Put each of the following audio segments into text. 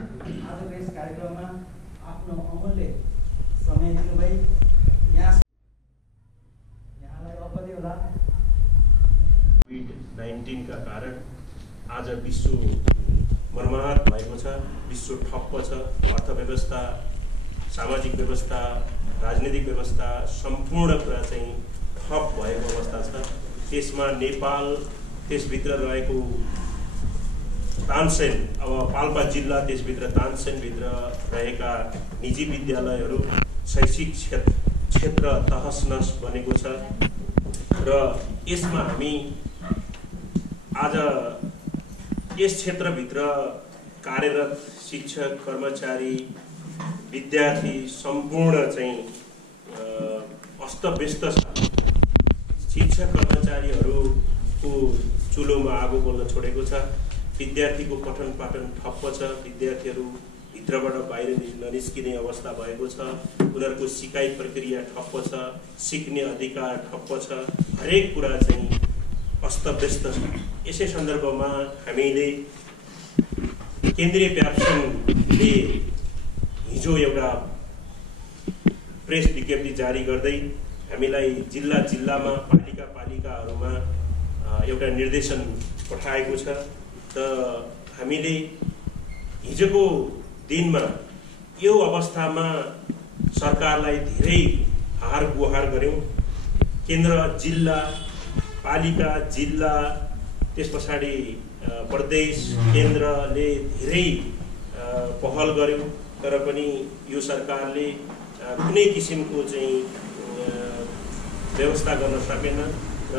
आजको यस कार्यक्रममा आफ्नो अमूल्य समय दिनुभई यहाँलाई अपदे होला। कोभिड-19 का कारण आज विश्व मर्माहत भएको छ, विश्व ठप्प छ, अर्थव्यवस्था, सामाजिक व्यवस्था, राजनीतिक व्यवस्था सम्पूर्ण कुरा चाहिँ ठप भएको अवस्था छ। त्यसमा नेपाल, त्यसभित्र रहेको तानसेन, अब पाल्पा जिल्ला, त्यसभित्र तानसेनभित्र रहेका निजी विद्यालयहरू, शैक्षिक क्षेत्र तहस-नहस बनेको छ र यसमा हामी आज यस क्षेत्रभित्र कार्यरत शिक्षक, कर्मचारी, विद्यार्थी सम्पूर्ण चाहिँ अस्तव्यस्त छ। शिक्षक कर्मचारीहरूको चुलोमा आगो बोल्न छोडेको छ। विद्यार्थीको पठन पाठन ठप्प छ। विद्यार्थीहरू भित्रबाट बाहिर ननिस्किने अवस्था भएको छ। उनीहरूको सिकाइ प्रक्रिया ठप्प छ। सिक्ने अधिकार ठप्प छ। हरेक कुरा चाहिँ अस्तव्यस्त छ। यसै सन्दर्भमा हामीले केन्द्रीय प्याप्सनले हिजो एउटा प्रेस विज्ञप्ति जारी गर्दै हामीलाई जिल्ला जिल्लामा, पालिका पालिकाहरूमा एउटा निर्देशन पठाएको छ। त हामीले हिजोको दिनमा यो अवस्थामा सरकारलाई धेरै हार गुहार गर्यौं। केन्द्र, जिल्ला, पालिका, जिल्ला, त्यस पछाडि प्रदेश, केन्द्रले धेरै पहल गर्यो, तर पनि यो सरकारले कुनै किसिमको चाहिँ व्यवस्था गर्न सकेन र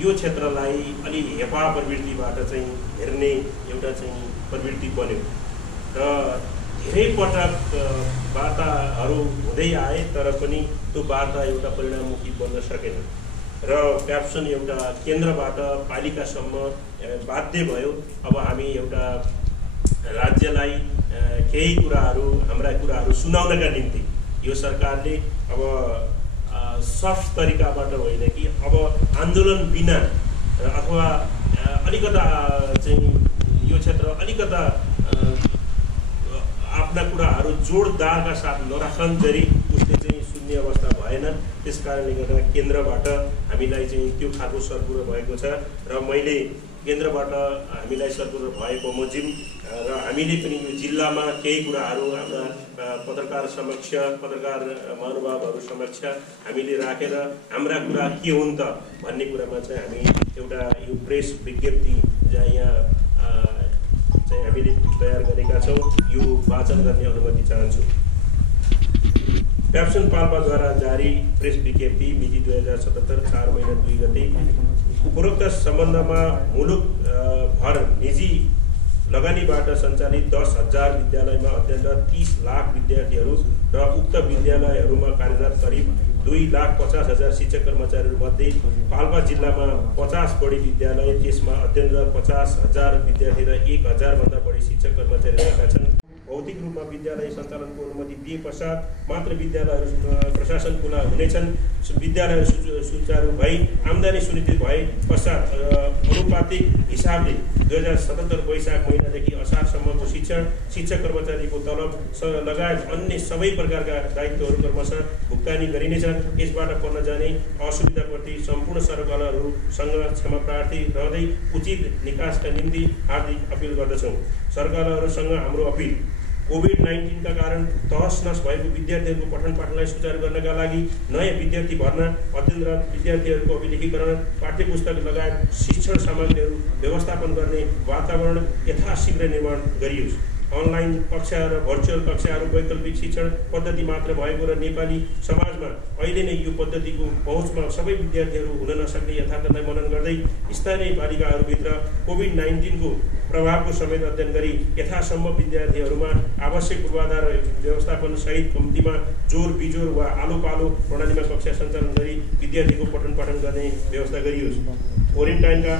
यो क्षेत्रलाई अलि हेपा प्रवृत्तिबाट चाहिँ हेर्ने एउटा चाहिँ प्रवृत्ति बन्यो र धेरै पटक वार्ताहरू हुँदै आए, तर पनि त्यो वार्ता एउटा परिणाममुखी बन्न सकेन र प्याप्सन एउटा केन्द्रबाट पालिकासम्म बाध्य भयो। अब हामी एउटा राज्यलाई केही कुराहरू, हाम्रा कुराहरू सुनाउनका निम्ति यो सरकारले अब सफ्ट तरिकाबाट होइन कि अब आन्दोलन बिना अथवा अलिकता चाहिँ यो क्षेत्र अलिकता आफ्ना कुराहरू जोडदारका साथ नराखन्जरी उसले चाहिँ सुन्ने अवस्था भएन। त्यस कारणले गर्दा केन्द्रबाट हामीलाई चाहिँ त्यो खालको सर्कुलर भएको छ र मैले केन्द्रबाट हामीलाई सर्कुलर भएको बमोजिम र हामीले पनि यो जिल्लामा केही कुराहरू हाम्रा पत्रकार समक्ष, पत्रकार महानुभावहरू समक्ष हामीले राखेर हाम्रा कुरा के हुन् त भन्ने कुरामा चाहिँ हामी एउटा यो प्रेस विज्ञप्ति जहाँ यहाँ चाहिँ हामीले तयार गरेका छौँ, यो वाचन गर्ने अनुमति चाहन्छु। प्याप्सन पाल्पाद्वारा जारी प्रेस विज्ञप्ति मिति 2077 4 महिना 2 गते उपरोक्त सम्बन्धमा मुलुक भर निजी लगानीबाट सञ्चालित 10,000 विद्यालयमा अध्ययनरत 30 लाख विद्यार्थीहरू र उक्त विद्यालयहरूमा कार्यरत करिब 2,50,000 शिक्षक कर्मचारीहरू मध्ये पाल्पा जिल्लामा 50 बढी विद्यालय, त्यसमा अध्ययनरत 50,000 विद्यार्थी र 1,000 भन्दा बढी शिक्षक कर्मचारी रहेका छन्। भौतिक रूपमा विद्यालय सञ्चालनको अनुमति दिए पश्चात मात्र विद्यालयहरू प्रशासन खुला हुनेछन्। विद्यालयहरू सुचारू भई आम्दानी सुनिश्चित भए पश्चात अनुपातिक हिसाबले 2077 वैशाख महिनादेखि असारसम्मको शिक्षक कर्मचारीको तलब लगायत अन्य सबै प्रकारका दायित्वहरू क्रमशः भुक्तानी गरिनेछ। यसबाट पर्न जाने असुविधाप्रति सम्पूर्ण सरकारहरूसँग क्षमा प्रार्थी रहँदै उचित निकासका निम्ति हार्दिक अपिल गर्दछौँ। सरकारहरूसँग हाम्रो अपिल कोभिड-19 का कारण तहस-नहस भएको विद्यार्थीहरूको पठन पाठनलाई सुचारू गर्नका लागि नयाँ विद्यार्थी भर्ना, अध्ययनरत विद्यार्थीहरूको अभिलेखीकरण, पाठ्यपुस्तक लगायत शिक्षण सामग्रीहरू व्यवस्थापन गर्ने वातावरण यथाशीघ्र निर्माण गरियोस्। अनलाइन कक्षा र भर्चुअल कक्षाहरू वैकल्पिक शिक्षण पद्धति मात्र भएको र नेपाली समाजमा अहिले नै यो पद्धतिको पहुँचमा सबै विद्यार्थीहरू हुन नसक्ने यथार्थलाई मनन गर्दै स्थानीय पालिकाहरूभित्र कोभिड-19 को प्रभावको समेत अध्ययन गरी यथासम्भव विद्यार्थीहरूमा आवश्यक पूर्वाधार व्यवस्थापन सहित कम्तीमा जोर बिजोर वा आलो पालो प्रणालीमा कक्षा सञ्चालन गरी विद्यार्थीको पठन पाठन गर्ने व्यवस्था गरियोस्। क्वारेन्टाइनका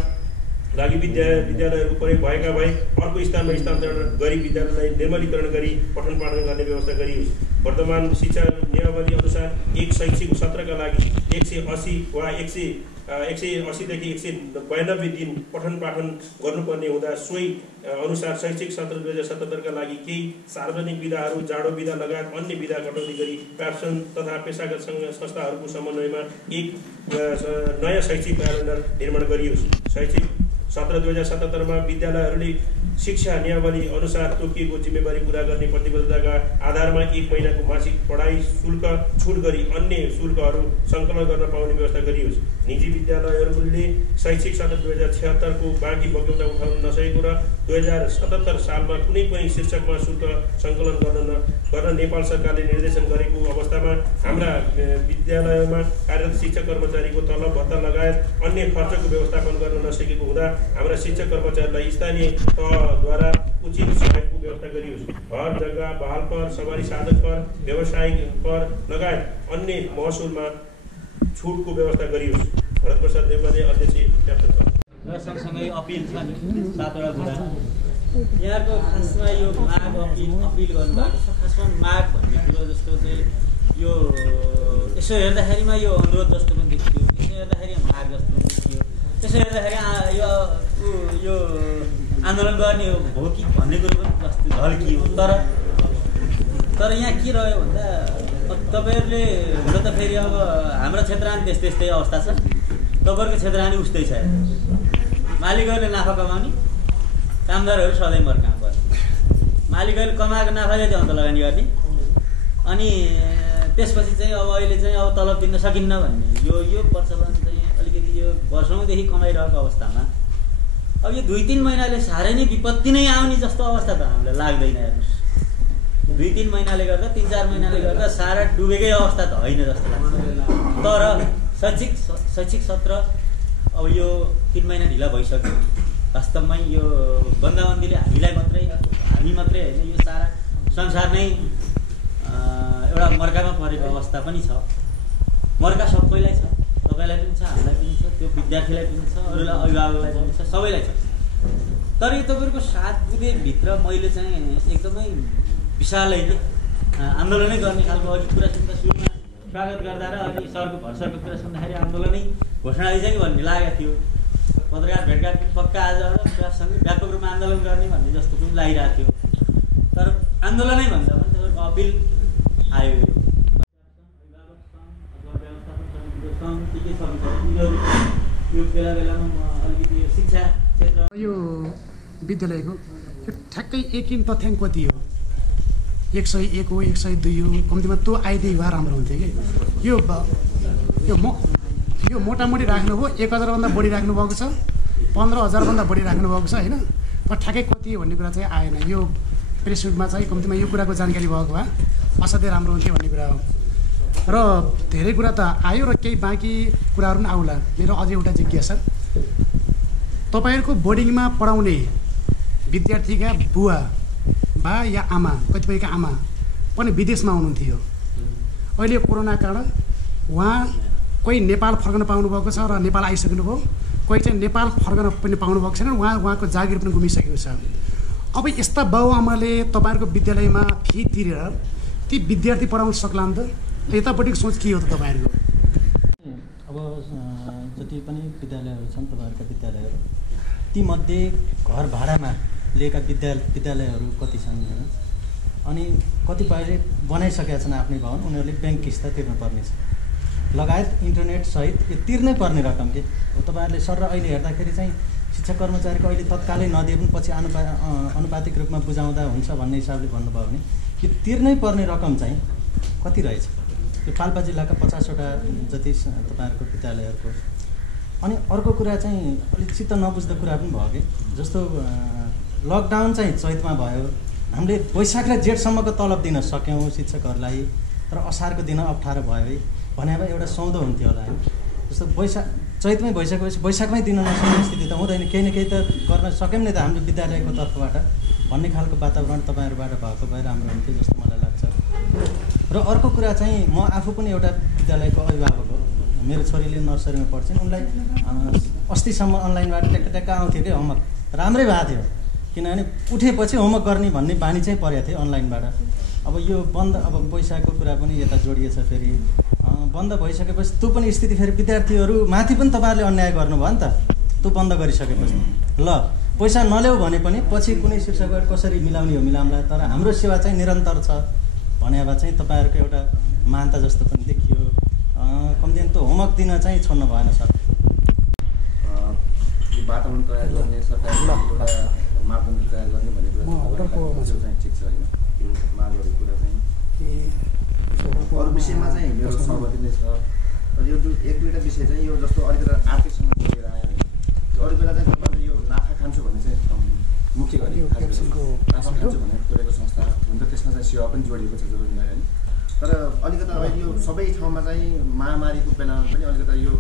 लागि विद्यालयहरूको प्रयोग भएका भए अर्को स्थानमा स्थानान्तरण गरी विद्यालयलाई निर्मलीकरण गरी पठन पाठन गर्ने व्यवस्था गरियोस्। वर्तमान शिक्षा नियमावली अनुसार एक शैक्षिक सत्रका लागि 180 वा 180 देखि 192 दिन पठन पाठन गर्नुपर्ने हुँदा सोही अनुसार शैक्षिक सत्र 2077 का लागि केही सार्वजनिक विधाहरू, जाडो विधा लगायत अन्य विधा कटौती गरी प्राप्सन तथा पेशागत संस्थाहरूको समन्वयमा एक नयाँ शैक्षिक क्यालेन्डर निर्माण गरियोस्। शैक्षिक सत्र 2077 मा विद्यालयहरूले शिक्षा नियमावली अनुसार तोकिएको जिम्मेवारी पूरा गर्ने प्रतिबद्धताका आधारमा 1 महिनाको मासिक पढाइ शुल्क छुट गरी अन्य शुल्कहरू सङ्कलन गर्न पाउने व्यवस्था गरियोस्। निजी विद्यालयहरूले शैक्षिक सत्र 2076 को बाँकी बग्यौता उठाउन नसकेको र 2077 सालमा कुनै पनि शीर्षकमा शुल्क सङ्कलन गर्न नेपाल सरकारले निर्देशन गरेको अवस्थामा हाम्रा विद्यालयमा कार्यरत शिक्षक कर्मचारीको तलब भत्ता लगायत अन्य खर्चको व्यवस्थापन गर्न नसकेको हुँदा हाम्रा शिक्षक कर्मचारीलाई स्थानीय तहद्वारा उचित सहयोगको व्यवस्था गरियोस्। घर जग्गा, बहाल कर, सवारी साधन कर, व्यावसायिक कर लगायत अन्य महसुलमा छुटको व्यवस्था गरियोस्। भरत प्रसाद देवनाले अध्यक्ष व्याख्यान र सँगसँगै अपिल छ नि 7वटा कुरा यहाँको खासमा यो माग अपिल गर्नुभएको छ। खासमा माग भन्ने कुरो जस्तो चाहिँ यो यसो हेर्दाखेरिमा यो अनुरोध जस्तो पनि देखियो, यसो हेर्दाखेरि माग जस्तो पनि देखियो, त्यसो हेर्दाखेरि यो आन्दोलन गर्ने हो कि भन्ने कुरो पनि जस्तो झल्कियो। तर यहाँ के रह्यो भन्दा तपाईँहरूले हुन त फेरि अब हाम्रो क्षेत्रमा त्यस्तै अवस्था छ, तपाईँहरूको क्षेत्रमा नि उस्तै छ। मालिकहरूले नाफा कमाउने, कामदारहरू सधैँ मर्कामा पर्ने। मालिकहरूले कमाएको नाफाले चाहिँ अन्त लगानी गर्ने, अनि त्यसपछि चाहिँ अब अहिले चाहिँ अब तलब दिन सकिन्न भन्ने यो प्रचलन चाहिँ अलिकति यो वर्षौँदेखि कमाइरहेको अवस्थामा अब यो 2-3 महिनाले साह्रै नै विपत्ति नै आउने जस्तो अवस्था त हामीलाई लाग्दैन। हेर्नुहोस् 2-3 महिनाले गर्दा 3-4 महिनाले गर्दा सारा डुबेकै अवस्था त होइन जस्तो लाग्छ। तर शैक्षिक सत्र अब यो 3 महिना ढिला भइसक्यो। वास्तवमै यो बन्दाबन्दीले हामी मात्रै होइन, यो सारा संसार नै एउटा मर्कामा परेको अवस्था पनि छ। मर्का सबैलाई छ, तपाईँलाई पनि छ, हामीलाई पनि छ, त्यो विद्यार्थीलाई पनि छ, अरूलाई अभिभावकलाई पनि छ, सबैलाई छ। तर यो तपाईँहरूको 7 बुँदेभित्र मैले चाहिँ एकदमै विशालै आन्दोलनै गर्ने खालको अघि कुरा सुन्दा सुरुमा स्वागत गर्दा र अनि सरको भर्सरको कुरा सुन्दाखेरि आन्दोलनै घोषणा दिन्छ कि भन्ने लागेको थियो। पत्रकार भेटघाट पक्का आज प्रशासनले व्यापक रूपमा आन्दोलन गर्ने भन्ने जस्तो पनि लागिरहेको थियो। तर आन्दोलनै भन्दा पनि तपाईँको अपिल आयो। यो बेला अलिकति यो शिक्षा क्षेत्र यो विद्यालयको ठ्याक्कै एकिन तथ्याङ्क कति हो? 101 हो, 102 हो, कम्तीमा त्यो आइदिए भए राम्रो हुन्थ्यो कि यो मोटामोटी राख्नु हो 1000 भन्दा बढी राख्नुभएको छ, 15000 भन्दा बढी राख्नुभएको छ होइन। तर ठ्याक्कै कति हो भन्ने कुरा चाहिँ आएन। यो प्रेसमिटमा चाहिँ कम्तीमा यो कुराको जानकारी भएको भए असाध्यै राम्रो हुन्थ्यो भन्ने कुरा हो। र धेरै कुरा त आयो र केही बाँकी कुराहरू पनि आउला। मेरो अझै एउटा जिज्ञासा, तपाईँहरूको बोर्डिङमा पढाउने विद्यार्थीका बुवा बा या आमा, कतिपयका आमा पनि विदेशमा हुनुहुन्थ्यो। अहिले कोरोना कारण उहाँ कोही नेपाल फर्कन पाउनुभएको छ र नेपाल आइसक्नुभयो, कोही चाहिँ नेपाल फर्कन पनि पाउनुभएको छैन, उहाँको जागिर पनि गुमिसकेको छ। अब यस्ता बाबुआमाले तपाईँहरूको विद्यालयमा फी तिरेर ती विद्यार्थी पढाउन सक्ला नि त? यतापट्टिको सोच के हो त तपाईँहरूको? अब जति पनि विद्यालयहरू छन् तपाईँहरूका विद्यालयहरू, तीमध्ये घर भाडामा लिएका विद्यालयहरू कति छन् होइन? अनि कतिपयले बनाइसकेका छन् आफ्नै भवन, उनीहरूले ब्याङ्क किस्ता तिर्नुपर्ने छ लगायत इन्टरनेट सहित यो तिर्नै पर्ने रकम के हो। तपाईँहरूले सर र अहिले हेर्दाखेरि चाहिँ शिक्षा कर्मचारीको अहिले तत्कालै नदिए पनि पछि अनुपातिक रूपमा बुझाउँदा हुन्छ भन्ने हिसाबले भन्नुभयो भने यो तिर्नै पर्ने रकम चाहिँ कति रहेछ? यो पाल्पा जिल्लाका 50वटा जति तपाईँहरूको विद्यालयहरूको। अनि अर्को कुरा चाहिँ अलिक चित्त नबुझ्दो कुरा पनि भयो कि जस्तो लकडाउन चाहिँ चैतमा भयो, हामीले वैशाख र जेठसम्मको तलब दिन सक्यौँ शिक्षकहरूलाई, तर असारको दिन अप्ठ्यारो भयो है भने भए एउटा सौदो हुन्थ्यो होला है। जस्तो चैतमै भइसकेपछि वैशाखमै दिन नसक्ने स्थिति त हुँदैन, केही न केही त गर्न सक्यौँ नि त हाम्रो विद्यालयको तर्फबाट भन्ने खालको वातावरण तपाईँहरूबाट भएको भए राम्रो हुन्थ्यो जस्तो मलाई लाग्छ। र अर्को कुरा चाहिँ म आफू पनि एउटा विद्यालयको अभिभावक हो। मेरो छोरीले नर्सरीमा पढ्छिन्, उनलाई अस्तिसम्म अनलाइनबाट ट्याक्क आउँथ्यो कि होमवर्क राम्रै भएको थियो किनभने उठेपछि होमवर्क गर्ने भन्ने बानी चाहिँ परेको थियो अनलाइनबाट। अब यो बन्द अब पैसाको कुरा पनि यता जोडिएछ फेरि बन्द भइसकेपछि त्यो पनि स्थिति फेरि विद्यार्थीहरू माथि पनि तपाईँहरूले अन्याय गर्नुभयो नि त त्यो बन्द गरिसकेपछि ल पैसा नल्याऊ भने पनि पछि कुनै शीर्षकबाट कसरी मिलाउने हो मिलाउँला तर हाम्रो सेवा चाहिँ निरन्तर छ भने भए चाहिँ तपाईँहरूको एउटा मान्यता जस्तो पनि देखियो। कमजोर त्यो होमवर्क दिन चाहिँ छोड्नु भएन सर। यो वातावरण तयार गर्ने सरकारले एउटा मापदण्ड तयार गर्ने भन्ने कुरा चाहिँ ठिक छ होइन यो मागहरू कुरा चाहिँ अरू विषयमा चाहिँ मेरो सहमति नै छ। यो एक दुईवटा विषय चाहिँ यो जस्तो अलिकति आर्थिकसँग जोडेर आयो अरू बेला चाहिँ तपाईँले यो नाफा खान्छु भन्ने चाहिँ मुख्य गरी नाफा खान्छु भनेर खोलेको संस्था हुन्छ त्यसमा चाहिँ सेवा पनि जोडिएको छ जरुरी होइन तर अलिकति अहिले यो सबै ठाउँमा चाहिँ महामारीको बेलामा पनि अलिकति यो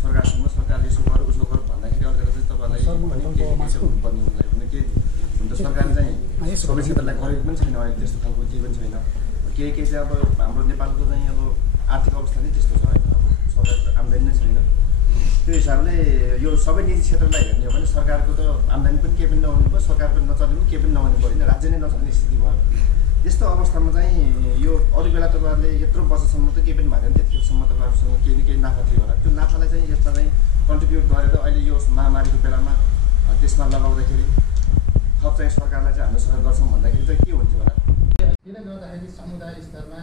सरकारसँग सरकारले यसो गर उसो गर भन्दाखेरि अलिकति चाहिँ तपाईँलाई पनि के हुनुपर्ने हुँदैन भने के हुन त सरकारले चाहिँ सबै क्षेत्रलाई गरेको पनि छैन अहिले त्यस्तो खालको केही पनि छैन के चाहिँ अब हाम्रो नेपालको चाहिँ अब आर्थिक अवस्था नै त्यस्तो छ होइन अब सरकारको आम्दानी नै छैन त्यो हिसाबले यो सबै निजी क्षेत्रलाई हेर्ने हो भने सरकारको त आम्दानी पनि केही पनि नहुने भयो सरकार पनि नचल्ने पनि केही पनि नहुने भयो होइन राज्य नै नचल्ने स्थिति भयो। यस्तो अवस्थामा चाहिँ यो अरू बेला तपाईँहरूले यत्रो वर्षसम्म त केही पनि भएन त्यतिखेरसम्म तपाईँहरूसँग केही न केही नाफा थियो होला त्यो नाफालाई चाहिँ यसमा चाहिँ कन्ट्रिब्युट गरेर अहिले यो महामारीको बेलामा त्यसमा लगाउँदाखेरि थप चाहिँ सरकारलाई चाहिँ हाम्रो सहयोग गर्छौँ भन्दाखेरि चाहिँ के हुन्थ्यो होला किन गर्दाखेरि समुदाय स्तरमा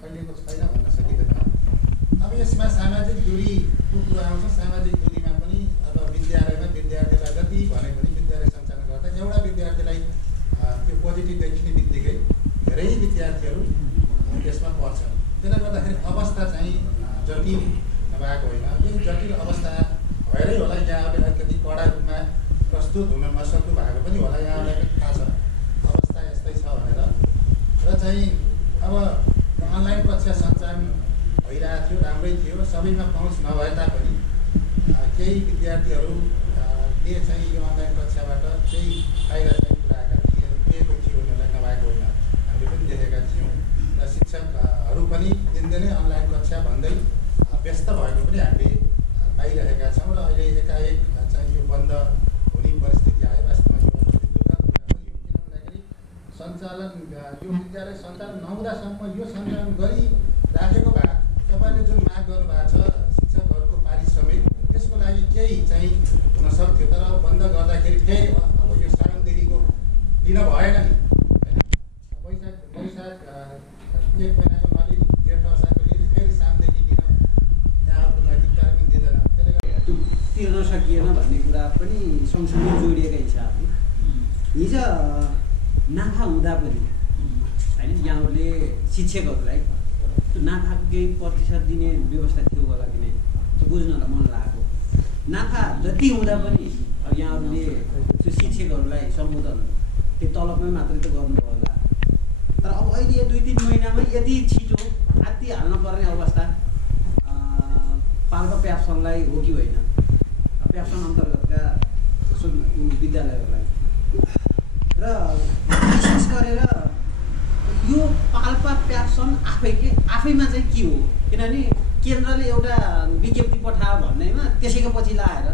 फैलिएको छैन भन्न सकिँदैन। अब यसमा सामाजिक दूरीको कुरा आउँछ सामाजिक दूरीमा पनि अब विद्यालयमा विद्यार्थीलाई जति भने पनि विद्यालय सञ्चालन गर्दा एउटा विद्यार्थीलाई त्यो पोजिटिभ देखिने बित्तिकै धेरै विद्यार्थीहरू त्यसमा पर्छन् त्यसले गर्दाखेरि अवस्था चाहिँ जटिल नभएको होइन यो जटिल अवस्था भएरै होला यहाँले अलिकति कडा रूपमा प्रस्तुत हुन नसक्नु भएको पनि होला यहाँलाई पनि थाहा छ अवस्था यस्तै छ भनेर र चाहिँ अब अनलाइन कक्षा सञ्चालन भइरहेको थियो राम्रै थियो सबैमा पहुँच नभए तापनि केही विद्यार्थीहरूले चाहिँ यो अनलाइन कक्षाबाट केही फाइदा चाहिँ पुऱ्याएका पुगेको थियो उनीहरूलाई नभएको होइन हामीले पनि देखेका थियौँ र शिक्षकहरू पनि दिनदिनै अनलाइन कक्षा भन्दै व्यस्त भएको पनि हामीले पाइरहेका छौँ र अहिले एकाएक चाहिँ यो बन्द हुने परिस्थिति आयो वास्तवमा यो दुःखद कुरा पनि हो किन भन्दाखेरि सञ्चालन यो विद्यालय सञ्चालन नहुँदासम्म यो सञ्चालन गरिराखेको भए तपाईँले जुन माग गर्नुभएको छ शिक्षकहरूको पारिश्रमिक त्यसको लागि केही चाहिँ हुन सक्थ्यो तर अब बन्द गर्दाखेरि फेरि अब यो साउनदेखिको दिन भएन नि होइन वैशाख 1 महिनाको नलिने जेठ असारको लिने फेरि साउनदेखि दिन यहाँको नैतिकता पनि दिँदैन त्यसले गर्दा त्यो तिर्न सकिएन भन्ने कुरा पनि सँगसँगै जोडिएका हिसाबले हिजो नाफा हुँदा पनि होइन यहाँहरूले शिक्षकहरूलाई त्यो नाफाको केही प्रतिशत दिने व्यवस्था थियो होला कि नै त्यो बुझ्नलाई मन लागेको नाफा जति हुँदा पनि अब यहाँहरूले त्यो शिक्षकहरूलाई सम्बोधन त्यो तलबमै मात्रै त गर्नुभयो होला तर अब अहिले 2-3 महिनामा यति छिटो आत्ति हाल्न पर्ने अवस्था पाल्पा प्याप्सनलाई हो कि होइन प्याप्सन अन्तर्गतका विद्यालयहरूलाई र विशेष गरेर यो पाल्पा प्याप्सन आफैमा चाहिँ के हो किनभने केन्द्रले एउटा विज्ञप्ति पठायो भन्दैमा त्यसैको पछि लाएर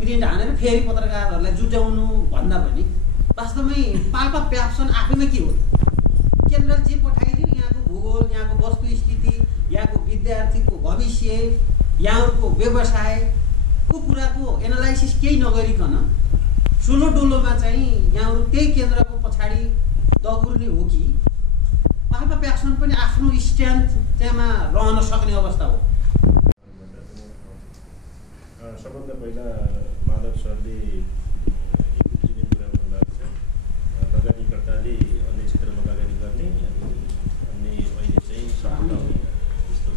प्रिन्ट हानेर फेरि पत्रकारहरूलाई जुटाउनु भन्दा पनि वास्तवमै पाल्पा प्याप्सन आफैमा के हो केन्द्रले जे पठाइदियो यहाँको भूगोल यहाँको वस्तुस्थिति यहाँको विद्यार्थीको भविष्य यहाँहरूको व्यवसायको कुराको एनालाइसिस केही नगरिकन सोलो डोलोमा चाहिँ यहाँहरू त्यही केन्द्रको पछाडि दगुर्ने हो कि पाल्पा प्याक्सन पनि आफ्नो स्ट्यान्ड त्यहाँमा रहन सक्ने अवस्था हो। सबभन्दा पहिला माधव सरले इक्विटीको कुरा गर्नुभएको छ लगानीकर्ताले अन्य क्षेत्रमा लगानी गर्ने अनि अन्य अहिले चाहिँ सफल त्यस्तो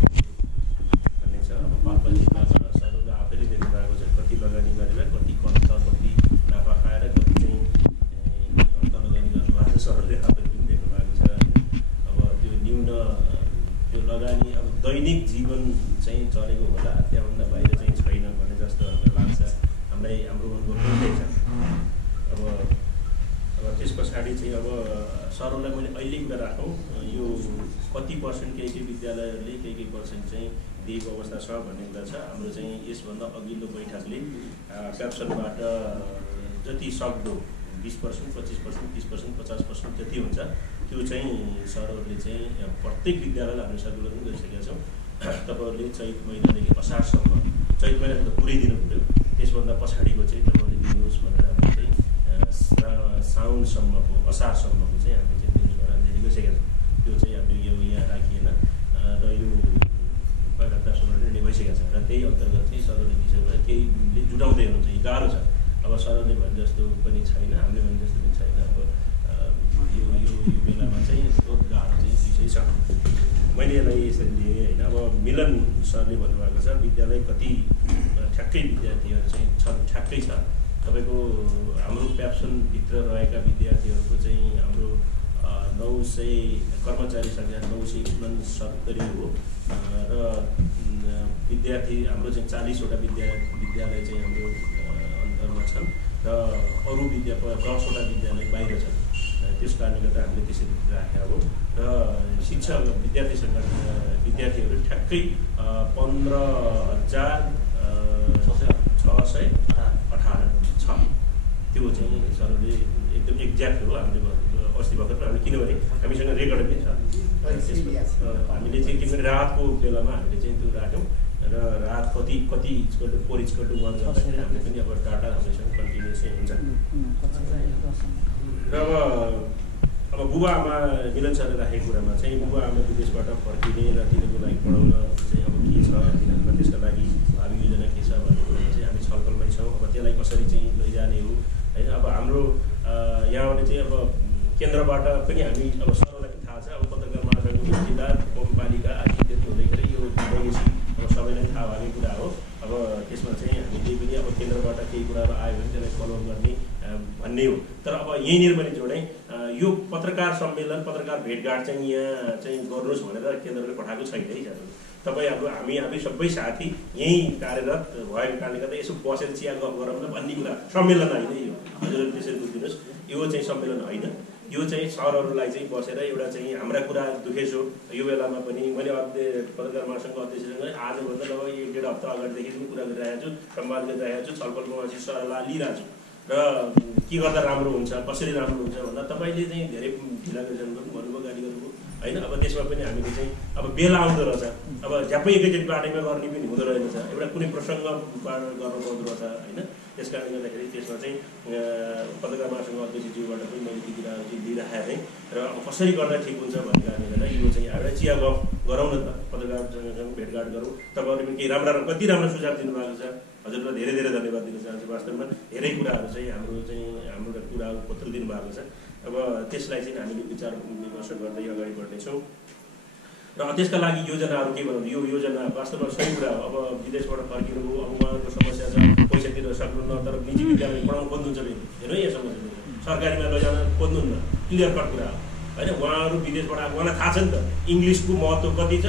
भन्ने छ। अब पाल्पा जिल्लामा सबैले आफैले देख्नु भएको छ कति लगानी गरेर कति कष्ट कति नाफा खाएर कति चाहिँ अन्तलगानी गर्नुभएको छ सरले आफैले पनि देख्नु भएको छ। अब त्यो न्यून त्यो लगानी अब दैनिक जीवन चाहिँ चलेको होला त्यहाँभन्दा बाहिर चाहिँ छैन भन्ने जस्तो लाग्छ हामीलाई हाम्रो अनुभव पनि छ। अब त्यस पछाडि चाहिँ अब सरहरूलाई मैले अहिले कुरा राखौँ यो कति पर्सेन्ट केही विद्यालयहरूले केही पर्सेन्ट चाहिँ दिएको अवस्था छ भन्ने कुरा छ। हाम्रो चाहिँ यसभन्दा अघिल्लो बैठकले क्याप्सनबाट जति सक्दो 20%, 25%, 30%, 50% जति हुन्छ त्यो चाहिँ सरहरूले चाहिँ प्रत्येक विद्यालयलाई हामीले सर्कुलर पनि गरिसकेका छौँ। तपाईँहरूले चैत महिनादेखि असारसम्म, चैत महिना त पुरै दिनु पऱ्यो, त्यसभन्दा पछाडिको चाहिँ तपाईँहरूले दिनुहोस् भनेर हामीले चाहिँ साउनसम्मको असारसम्मको चाहिँ हामीले चाहिँ दिनुहोस् भनेर हामीले गरिसकेका छौँ। त्यो चाहिँ हामीले यो यहाँ राखिएन र यो क्याप्सनबाट निर्णय भइसकेको छ र त्यही अन्तर्गत चाहिँ सरहरूले दिइसकेर केहीले जुटाउँदै हुनुहुन्छ। यो गाह्रो छ। अब सरहरूले भने जस्तो पनि छैन, हामीले भने जस्तो पनि छैन। अब यो बेलामा चाहिँ बहुत गाह्रो चाहिँ विषय छ। मैले यसलाई यसरी लिएँ होइन। अब मिलन सरले भन्नुभएको छ विद्यालय कति ठ्याक्कै विद्यार्थीहरू चाहिँ छन्, ठ्याक्कै छ। तपाईँको हाम्रो क्याप्सनभित्र रहेका विद्यार्थीहरूको चाहिँ हाम्रो 900 कर्मचारी सङ्ख्या 969 हो र विद्यार्थी हाम्रो चाहिँ 40वटा विद्यालय चाहिँ हाम्रो अन्तरमा छन् र अरू 10वटा विद्यालय बाहिर छन्। त्यस कारणले गर्दा हामीले त्यसरी राखेका हो र शिक्षा विद्यार्थीहरू ठ्याक्कै 15,618 छ। त्यो चाहिँ सरले एकदम एक्ज्याक्ट हो। हामीले अस्ति भर्खर हामीले किनभने हामीसँग रेकर्ड पनि छ। हामीले चाहिँ किनभने राहतको बेलामा हामीले चाहिँ त्यो राख्यौँ र राहत कति 4:1 जाँदाखेरि हामीले पनि अब डाटा हामीसँग कन्टिन्युसै हुन्छ। र अब बुबा आमा मिलन सरले राखेको कुरामा चाहिँ बुबा आमा विदेशबाट फर्किने र तिनीहरूको लागि पढाउन चाहिँ अब के छ, तिनीहरूमा त्यसका लागि भावी योजना के छ भन्ने कुरामा चाहिँ हामी छलफलमै छौँ। अब त्यसलाई कसरी चाहिँ लैजाने हो होइन। अब हाम्रो यहाँले चाहिँ अब केन्द्रबाट पनि हामी अब सरलाई पनि थाहा छ। अब पत्रकार महासङ्घको जिल्ला पालिका आदि त्यति हुँदैखेरि यो लेगेसी अब सबैलाई थाहा भएको कुरा हो। अब त्यसमा चाहिँ हामीले पनि अब केन्द्रबाट केही कुराहरू आयो भने त्यसलाई फलोअप गर्ने भन्ने हो। तर अब यहीँनिर पनि जोडेँ, यो पत्रकार सम्मेलन, पत्रकार भेटघाट चाहिँ यहाँ चाहिँ गर्नुहोस् भनेर केन्द्रले पठाएको छैन है सर। तपाईँ अब हामी सबै साथी यहीँ कार्यरत भएको कारणले गर्दा यसो बसेर चिया गफ गरौँ न भन्ने कुरा सम्मेलन होइन यो। हजुरहरू त्यसरी बुझिदिनुहोस्, यो चाहिँ सम्मेलन होइन। यो चाहिँ सरहरूलाई चाहिँ बसेर एउटा चाहिँ हाम्रा कुरा दुखेछु यो बेलामा पनि मैले पत्रकार महासङ्घको अध्यक्षसँग आजभन्दा लगभग 1-1.5 हप्ता अगाडिदेखि पनि कुरा गरिरहेको छु, संवाद गरिरहेको छु, छलफलको मान्छे सरलाई लिइरहेको छु र के गर्दा राम्रो हुन्छ, कसरी राम्रो हुन्छ भन्दा तपाईँले चाहिँ धेरै ढिला गरिरहनु भन्नुभयो, गाली गर्नुभयो होइन। अब त्यसमा पनि हामीले चाहिँ अब बेला आउँदो रहेछ। अब झ्याप्पै एकैचोटि बाटैमा गर्ने पनि हुँदो रहेछ, एउटा कुनै प्रसङ्गबाट गर्नु पर्दो रहेछ होइन। त्यस कारणले गर्दाखेरि त्यसमा चाहिँ पत्रकार महासङ्घ अध्यक्षज्यूबाट पनि मैले ती कुराहरू चाहिँ लिइराखेको थिएँ र अब कसरी गर्दा ठिक हुन्छ भन्ने कारणले गर्दा यो चाहिँ एउटा चिया गफ गरौँ न त, पत्रकारसँग भेटघाट गरौँ। तपाईँहरूले पनि केही कति राम्रो सुझाव दिनुभएको छ। हजुरलाई धेरै धेरै धन्यवाद दिन चाहन्छु। वास्तवमा धेरै कुराहरू चाहिँ हाम्रो कुराहरू पत्र दिनुभएको छ। अब त्यसलाई चाहिँ हामीले विचार विमर्श गर्दै अगाडि बढ्नेछौँ र त्यसका लागि योजनाहरू के बनाउनु। यो योजना वास्तवमा सही कुरा हो। अब विदेशबाट फर्किनुभयो, अब उहाँहरूको समस्या छ, पैसा तिरेर सक्नुहुन्न, तर निजी विद्यालय पढाउनु खोज्नुहुन्छ भने हेर्नु यहाँ समस्या सरकारीमा लैजान खोज्नुहुन्न, क्लियर कट कुरा हो होइन। उहाँहरू विदेशबाट आएको, उहाँलाई थाहा छ नि त इङ्ग्लिसको महत्त्व कति छ।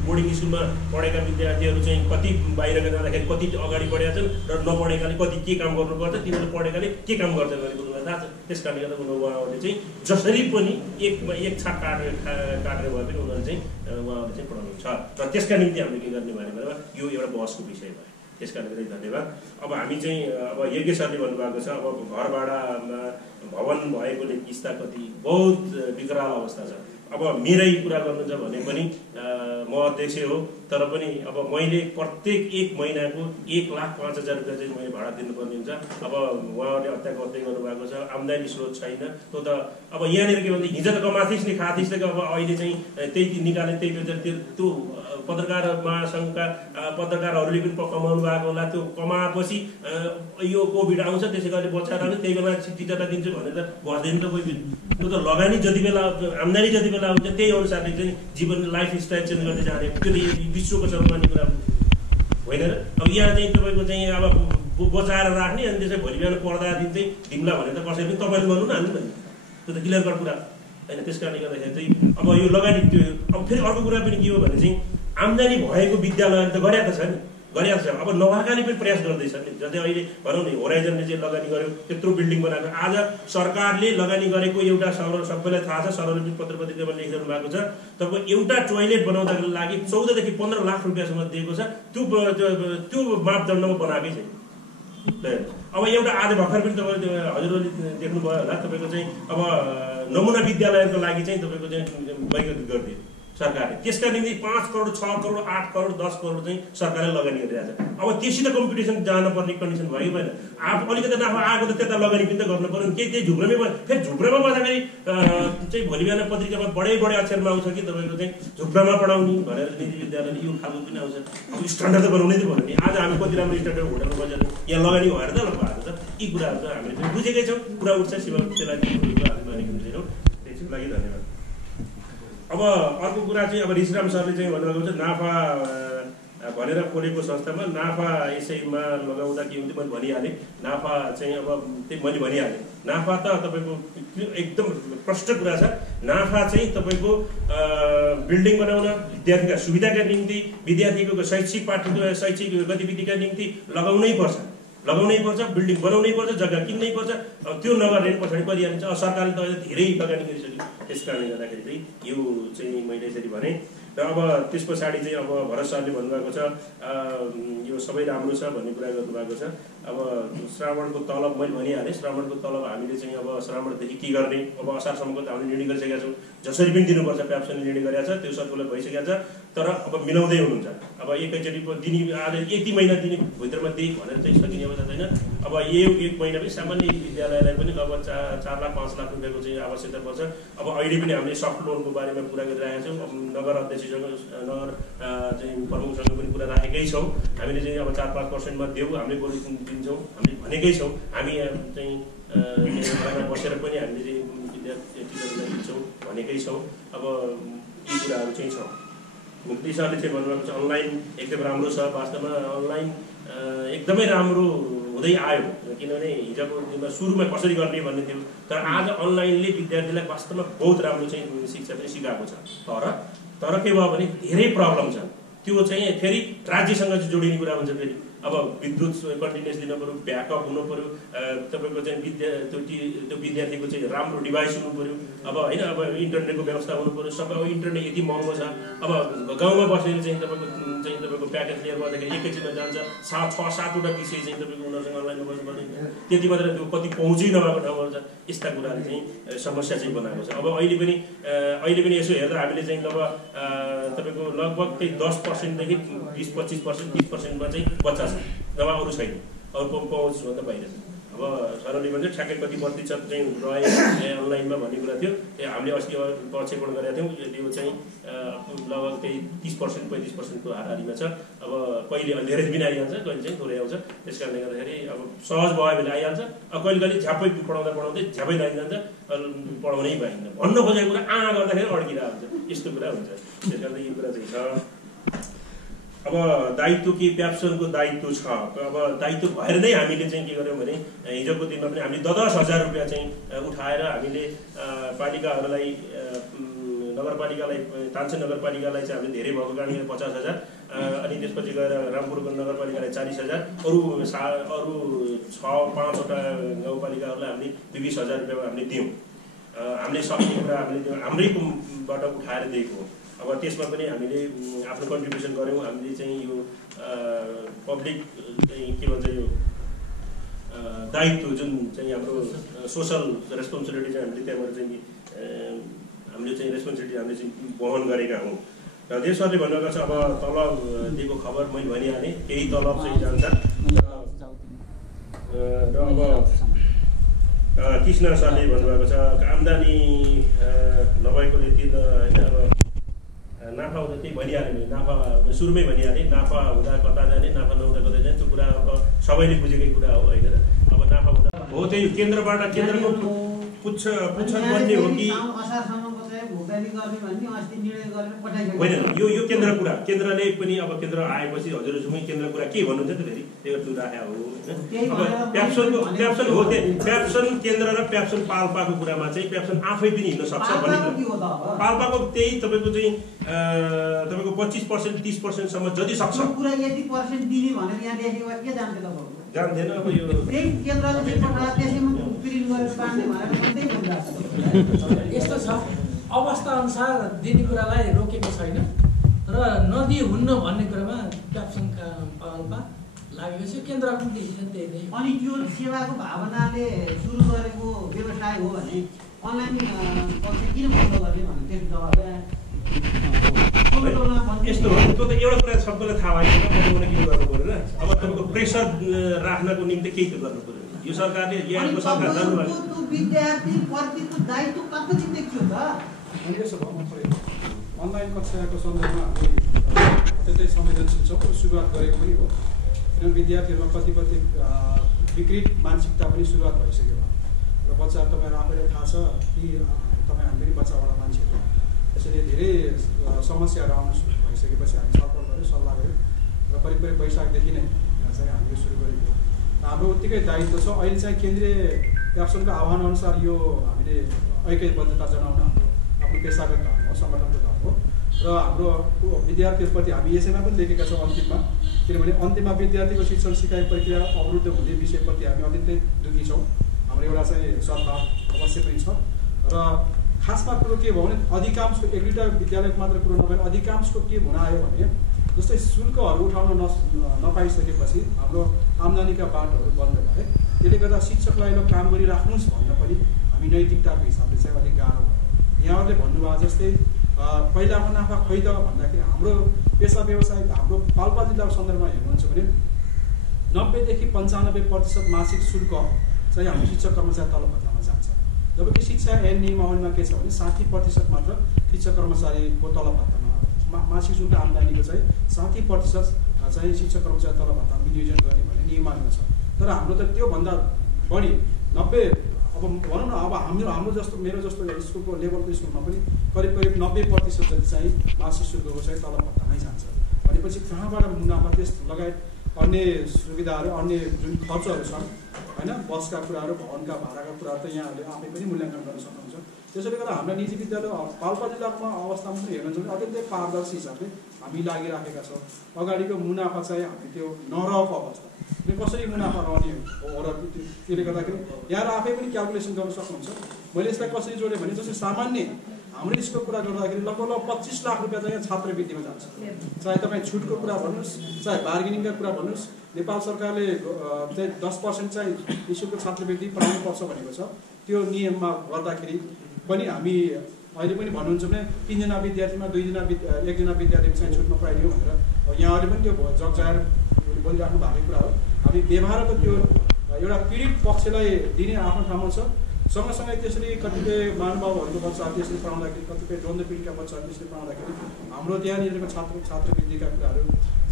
बोर्डिङ स्कुलमा पढेका विद्यार्थीहरू चाहिँ कति बाहिर जाँदाखेरि कति अगाडि बढेका छन् र नपढेकाले कति के काम गर्नुपर्छ, तिनीहरू पढेकाले के काम गर्छ भने उनीहरूलाई थाहा छ। त्यस कारणले गर्दा उहाँहरूले चाहिँ जसरी पनि एक छाक काटेर भए पनि उनीहरू चाहिँ उहाँहरूले चाहिँ पढाउनु छ र त्यसका निम्ति हामीले के गर्ने भनेर यो एउटा बहसको विषय भयो। त्यस कारणले गर्दा धन्यवाद। अब हामी चाहिँ अब यज्ञ सरले भन्नुभएको छ अब घरभाडामा भवन भएकोले किस्ता कति बहुत विकराल अवस्था छ। अब मेरै कुरा गर्नुहुन्छ भने पनि म अध्यक्ष हो, तर पनि अब मैले प्रत्येक 1 महिनाको 1,05,000 रुपियाँ चाहिँ मैले भाडा तिर्नुपर्ने हुन्छ। अब उहाँहरूले हत्या गर्दै गर्नुभएको छ, आम्दानी स्रोत छैन। त्यो त अब यहाँनिर के भन्छ हिजो त कमाथिस् नि खाथिस् अब अहिले चाहिँ त्यही निकाले त्यही बेचेर त्यो पत्रकार महासङ्घका पत्रकारहरूले पनि कमाउनु भएको होला। त्यो कमाएपछि यो कोभिड आउँछ, त्यसै गरी बचाएर आउने, त्यही बेला टिचरलाई दिन्छु भनेर गर्दैन त कोही पनि। त्यो त लगानी जति बेला आम्दानी जति बेला हुन्छ त्यही अनुसारले चाहिँ जीवन लाइफ स्टाइल चेन्ज गर्दै जाने, त्यो त विश्वको सर्वमान्य कुरा होइन र। अब यहाँ चाहिँ तपाईँको चाहिँ अब बचाएर राख्ने अनि त्यसै भोलि बिहान पढ्दा दिन चाहिँ ढिम्ला भने त कसैले पनि तपाईँले गर्नु न हाल्नु भने त्यो त क्लियर कट कुरा होइन। त्यस कारणले गर्दाखेरि चाहिँ अब यो लगानी त्यो अब फेरि अर्को कुरा पनि के हो भने चाहिँ आम्दानी भएको विद्यालयहरू त गरेका त छ नि। गरिहाल्छ। अब नभएकाले पनि प्रयास गर्दैछ नि। जस्तै अहिले भनौँ नि होराइजनले चाहिँ लगानी गर्यो, त्यत्रो बिल्डिङ बनाएको। आज सरकारले लगानी गरेको एउटा सबैलाई थाहा छ, सरहरूले पत्र पत्रिकामा लेखिरहनु भएको छ, तपाईँको एउटा टोयलेट बनाउँदाको लागि 14 देखि 15 लाख रुपियाँसम्म दिएको छ। त्यो मापदण्डमा बनाएकै छैन। अब एउटा आज भर्खर पनि तपाईँले हजुरहरूले देख्नुभयो होला, तपाईँको चाहिँ अब नमुना विद्यालयको लागि चाहिँ तपाईँको चाहिँ वैकल्पिक गरिदियो सरकारले। त्यसका निम्ति 5 करोड 6 करोड 8 करोड 10 करोड चाहिँ सरकारले लगानी गरिरहेको छ। अब त्योसित कम्पिटिसन जानुपर्ने कन्डिसन भयो भएन। अलिकति नाफा आएको त त्यता लगानी पनि त गर्नु पर्यो। त्यही झुप्रोमै फेरि झुप्रोमा बस्दाखेरि चाहिँ भोलि बिहान पत्रिकामा बडै अक्षरमा आउँछ कि तपाईँको चाहिँ झुप्रोमा पढाउने भनेर निजी विद्यालयले यो खालको पनि आउँछ। स्ट्यान्डर्ड त बनाउनै त भन्यो नि। आज हामी कति राम्रो स्ट्यान्डर्ड होटलमा बसेर यहाँ लगानी भएर त भएको छ। यी कुराहरू त हामीले पनि बुझेकै छौँ। कुरा उठ्छ सिवा त्यसलाई हामी भनेको छैनौँ। त्यसको लागि धन्यवाद। अब अर्को कुरा चाहिँ अब ऋषिराम सरले चाहिँ भन्नुभएको छ नाफा भनेर खोलेको संस्थामा नाफा यसैमा लगाउँदा के हुन्थ्यो मैले भनिहालेँ। नाफा चाहिँ अब त्यही मैले भनिहालेँ। नाफा त तपाईँको एकदम प्रष्ट कुरा छ। नाफा चाहिँ तपाईँको बिल्डिङ बनाउन, विद्यार्थीका सुविधाका निम्ति, विद्यार्थीको शैक्षिक गतिविधिका निम्ति लगाउनै पर्छ। बिल्डिङ बनाउनै पर्छ, जग्गा किन्नै पर्छ। अब त्यो नगर्ने पछाडि परिहालिन्छ। सरकारले त धेरै लगानी गरिसक्यो। त्यस कारणले गर्दाखेरि चाहिँ यो चाहिँ मैले यसरी भने। र अब त्यस पछाडि चाहिँ अब भरत सरले भन्नुभएको छ यो सबै राम्रो छ भन्ने कुरा गर्नुभएको छ। अब श्रावणको तलब मैले भनिहालेँ। श्रावणको तलब हामीले चाहिँ अब श्रावणदेखि के गर्ने, अब असारसम्मको त हामीले निर्णय गरिसकेका छौँ। जसरी पनि दिनुपर्छ प्याप्सनले निर्णय गरेको छ, त्यो सर्कुलर भइसकेको छ। तर अब मिलाउँदै हुनुहुन्छ। अब एकैचोटि दिने आज यति महिना दिने भित्रमा दिए भनेर चाहिँ सकिने अवस्था छैन। अब एक महिना पनि सामान्य विद्यालयलाई पनि अब 4 लाख 5 लाख रुपियाँको चाहिँ आवश्यकता पर्छ। अब अहिले पनि हामीले सफ्ट लोनको बारेमा कुरा गरिरहेका छौँ। नगर अध्यक्षसँग, नगर चाहिँ प्रमुखसँग पनि कुरा राखेकै छौँ। हामीले चाहिँ अब 4-5% देऊ, हामीले बरु दिन्छौँ, हामीले भनेकै छौँ। हामी चाहिँ बसेर पनि हामीले चाहिँ विद्यार्थीहरूलाई दिन्छौँ भनेकै छौँ। अब यी कुराहरू चाहिँ छ। मुक्ति सरले चाहिँ भन्नुभएको छ अनलाइन एकदम राम्रो छ। वास्तवमा अनलाइन एकदमै राम्रो हुँदै आयो। किनभने हिजोको दिनमा सुरुमा कसरी गर्ने भन्ने थियो, तर आज अनलाइनले विद्यार्थीलाई वास्तवमा बहुत राम्रो चाहिँ शिक्षा पनि सिकाएको छ। तर के भयो भने धेरै प्रब्लम छ। त्यो चाहिँ फेरि राज्यसँग चाहिँ जोडिने कुरा हुन्छ। फेरि अब विद्युत कन्टिन्युस दिनु पऱ्यो, ब्याकअप हुनु पऱ्यो, तपाईँको चाहिँ त्यो विद्यार्थीको चाहिँ राम्रो डिभाइस हुनु पऱ्यो। अब होइन, अब इन्टरनेटको व्यवस्था हुनु पऱ्यो। सबै अब इन्टरनेट यति महँगो छ। अब गाउँमा बसेर चाहिँ तपाईँको प्याकेज लिएर गर्दाखेरि एकैछिनमा जान्छ। 6-7वटा विषय चाहिँ तपाईँको उनीहरूसँग अनलाइनमा बस्नुपर्ने। त्यति मात्र त्यो कति पहुँचै नभएको ठाउँहरू छ। यस्ता कुराले चाहिँ समस्या चाहिँ बनाएको छ। अब अहिले पनि यसो हेर्दा हामीले चाहिँ तपाईँको लगभग त्यही 10%देखि 20-25% 30%मा चाहिँ बच्चा छ, नभए अरू छैन। अरू पहुँचभन्दा बाहिर छ। अब सरले भन्छ ठ्याक्कै कति प्रतिशत चाहिँ रह्यो अनलाइनमा भन्ने कुरा थियो। त्यो हामीले अस्ति प्रक्षेपण गरेका थियौँ। यो चाहिँ लगभग त्यही 30% 35%को हाराहारीमा छ। अब कहिले धेरै पनि आइहाल्छ, कहिले चाहिँ थोरै आउँछ। त्यस कारणले गर्दाखेरि अब सहज भयो भने आइहाल्छ। अब कहिले झ्यापै पढाउँदै झ्यापै जान्छ, पढाउनै पाइन्छ। भन्न खोजेको कुरा गर्दाखेरि अड्किरहेको हुन्छ। यस्तो कुरा हुन्छ। त्यस कारण यो कुरा चाहिँ छ। अब दायित्व के प्याप्सनको दायित्व छ। अब दायित्व भएर नै हामीले चाहिँ के गर्यौँ भने हिजोको दिनमा पनि हामीले 10,000 रुपियाँ चाहिँ उठाएर हामीले पालिकाहरूलाई, नगरपालिकालाई, तानसेन नगरपालिकालाई चाहिँ हामीले धेरै भएको कारणले 50,000, अनि त्यसपछि गएर रामपुर नगरपालिकालाई 40,000, अरू 6-5वटा गाउँपालिकाहरूलाई हामीले 20,000 रुपियाँमा हामीले दियौँ। हामीले सक्ने कुरा हामीले हाम्रैबाट उठाएर दिएको हो। अब त्यसमा पनि हामीले आफ्नो कन्ट्रिब्युसन गऱ्यौँ। हामीले चाहिँ यो पब्लिक चाहिँ के भन्छ यो दायित्व जुन चाहिँ हाम्रो सोसल रेस्पोन्सिबिलिटी चाहिँ हामीले त्यहाँबाट चाहिँ हामीले चाहिँ रेस्पोन्सिबिलिटी हामीले चाहिँ वहन गरेका हौँ। र देशहरूले भन्नुभएको छ अब तलब दिएको खबर मैले भनिहालेँ, केही तलब चाहिँ जान्छ। र अब कृष्ण सरले भन्नुभएको छ आम्दानी नभएकोले तिर्न होइन। अब नाफा हुँदा त्यही भनिहालेँ मैले, नाफा सुरुमै भनिहालेँ। नाफा हुँदा कता जाने, नाफा नहुँदा कता जाने, त्यो कुरा अब सबैले बुझेकै कुरा हो होइन। अब नाफा हुँदा हो त्यही केन्द्रबाट, केन्द्रको पुच्छन बन्ने हो कि असारसम्मको चाहिँ भुक्तानी गर्ने भन्ने अस्ति निर्णय गरेर पठाइसकेको होइन? यो केन्द्र कुरा, केन्द्रले पनि अब केन्द्र आएपछि हजुरहरूसँग केन्द्र कुरा के भन्नुहुन्छ त फेरि त्यो राख्या हो होइन? अब प्याप्सन हो, प्याप्सन केन्द्र र प्याप्सन पाल्पाको कुरामा चाहिँ प्याप्सन आफै पनि हिँड्न सक्छ भन्ने पाल्पाको त्यही तपाईँको चाहिँ तपाईँको 25% 30%सम्म जति सक्छ कुरा 80% दिने भनेर यहाँ लेखेको के जान्थ्यो तपाईँको? जान्दैन। अब यो त्यही केन्द्रले चाहिँ पठाएर त्यसैमा प्रिन्ट गरेर बाँड्ने भनेर मात्रै भनिरहेको छ। यस्तो छ, अवस्था अनुसार दिने कुरालाई रोकेको छैन र नदिए हुन्न भन्ने कुरामा प्याप्सनका पाल्पा लागेको छ। केन्द्रको डिसिजन त्यही नै। अनि त्यो सेवाको भावनाले सुरु गरेको व्यवसाय हो भने अनलाइन कक्षा किन बन्द गर्ने भन्ने त्यसको जवाब यस्तो हो। त्यो त एउटा कुरा सबैलाई थाहा भएन, बन्द किन गर्नु परेन? अब तपाईँको प्रेसर राख्नको निम्ति केही त गर्नु पऱ्यो। यो सरकारले यहाँको सरकार जानुभयो विद्यार्थी प्रतिको दायित्व कति देखियो त? अनि यसो भयो अनलाइन कक्षाको सन्दर्भमा हामी अत्यन्तै संवेदनशील छौँ। सुरुवात गरेको पनि हो, किनभने विद्यार्थीहरूमा कति विकृत मानसिकता पनि सुरुवात भइसक्यो र बच्चा तपाईँहरू आफैलाई थाहा छ कि तपाईँ हामी पनि बच्चावाला मान्छेहरू, त्यसैले धेरै समस्याहरू आउनु भइसकेपछि हामी छलफल गऱ्यौँ, सल्लाह गऱ्यौँ र करिब वैशाखदेखि नै चाहिँ हामीले सुरु गरेको हो। हाम्रो उत्तिकै दायित्व छ। अहिले चाहिँ केन्द्रीय प्याप्सनको आह्वानअनुसार यो हामीले ऐक्यबद्धता जनाउन हाम्रो आफ्नो पेसागत धर्म हो, सङ्गठनको धर्म हो र हाम्रो विद्यार्थीहरूप्रति हामी यसैमा पनि लेखेका छौँ अन्तिममा, किनभने अन्तिममा विद्यार्थीको शिक्षण सिकाइ प्रक्रिया अवरुद्ध हुने विषयप्रति हामी अत्यन्तै दुःखी छौँ। हाम्रो एउटा चाहिँ सद्भाव अवश्य पनि छ र खासमा कुरो के भयो भने अधिकांशको एक दुईवटा विद्यालयको मात्र कुरो नभएर अधिकांशको के हुन आयो भने जस्तै शुल्कहरू उठाउन नपाइसकेपछि हाम्रो आम्दानीका बाटोहरू बन्द भए, त्यसले गर्दा शिक्षकलाई ल काम गरिराख्नुहोस् भन्न पनि हामी नैतिकताको हिसाबले चाहिँ अलिक गाह्रो भयो। यहाँहरूले भन्नुभयो जस्तै पहिलाको नाफा खै त भन्दाखेरि हाम्रो पेसा व्यवसाय हाम्रो पाल्पा जिल्लाको सन्दर्भमा हेर्नुहुन्छ भने 90 देखि 95% मासिक शुल्क चाहिँ हाम्रो शिक्षक कर्मचारी तलब भत्तामा जान्छ, जबकि शिक्षा ऐन नियमावलीमा के छ भने 60% मात्र शिक्षक कर्मचारीको तलब भत्तामा मासिक शुल्क आम्दानीको चाहिँ 60% चाहिँ शिक्षक कर्मचारी तलब भत्ता विनियोजन गर्ने भन्ने नियमावलीमा छ। तर हाम्रो त त्योभन्दा बढी 90 अब भनौँ न अब हाम्रो जस्तो मेरो जस्तो स्कुलको लेभलको स्कुलमा पनि करिब 90% जति चाहिँ मासिक शुल्कको चाहिँ तलब भत्तामै जान्छ भनेपछि कहाँबाट मुनाफा त्यस लगायत अन्य सुविधाहरू अन्य जुन खर्चहरू छन् होइन, बसका कुराहरू भवनका भाडाका कुराहरू त यहाँहरूले आफै पनि मूल्याङ्कन गर्न सक्नुहुन्छ। त्यसैले गर्दा हाम्रा निजी विद्यालय पाल्पा जिल्लामा अवस्थामा पनि हेर्नुहुन्छ भने अत्यन्तै पारदर्शी हिसाबले हामी लागिराखेका छौँ। अगाडिको मुनाफा चाहिँ हामी त्यो नरहेको अवस्था कसरी मुनाफा रहने हो र त्यसले गर्दाखेरि यहाँ आफै पनि क्यालकुलेसन गर्न सक्नुहुन्छ। मैले यसलाई कसरी जोडेँ भने जस्तै सामान्य हाम्रो यसको कुरा गर्दाखेरि लगभग 25 लाख रुपियाँ चाहिँ छात्रवृत्तिमा जान्छ, चाहे तपाईँ छुटको कुरा भन्नुहोस् चाहे बार्गेनिङका कुरा भन्नुहोस्। नेपाल सरकारले चाहिँ 10% चाहिँ निःशुल्क छात्रवृत्ति पाउनु पर्छ भनेको छ। त्यो नियममा गर्दाखेरि पनि हामी अहिले पनि भन्नुहुन्छ भने 3 जना विद्यार्थीमा 1 जना विद्यार्थी चाहिँ छुट नपाइदियो भनेर यहाँहरूले पनि त्यो जगजाहेर बोलिराख्नु भएको कुरा हो। हामी व्यवहारको त्यो एउटा पीडित पक्षलाई दिने आफ्नो ठाउँमा छ, सँगसँगै त्यसरी कतिपय महानुभावहरूको बच्चाहरू त्यसरी पढाउँदाखेरि कतिपय द्वन्द्व पीडितका बच्चाहरू त्यसरी पढाउँदाखेरि हाम्रो त्यहाँनिरको छात्रवृत्तिका कुराहरू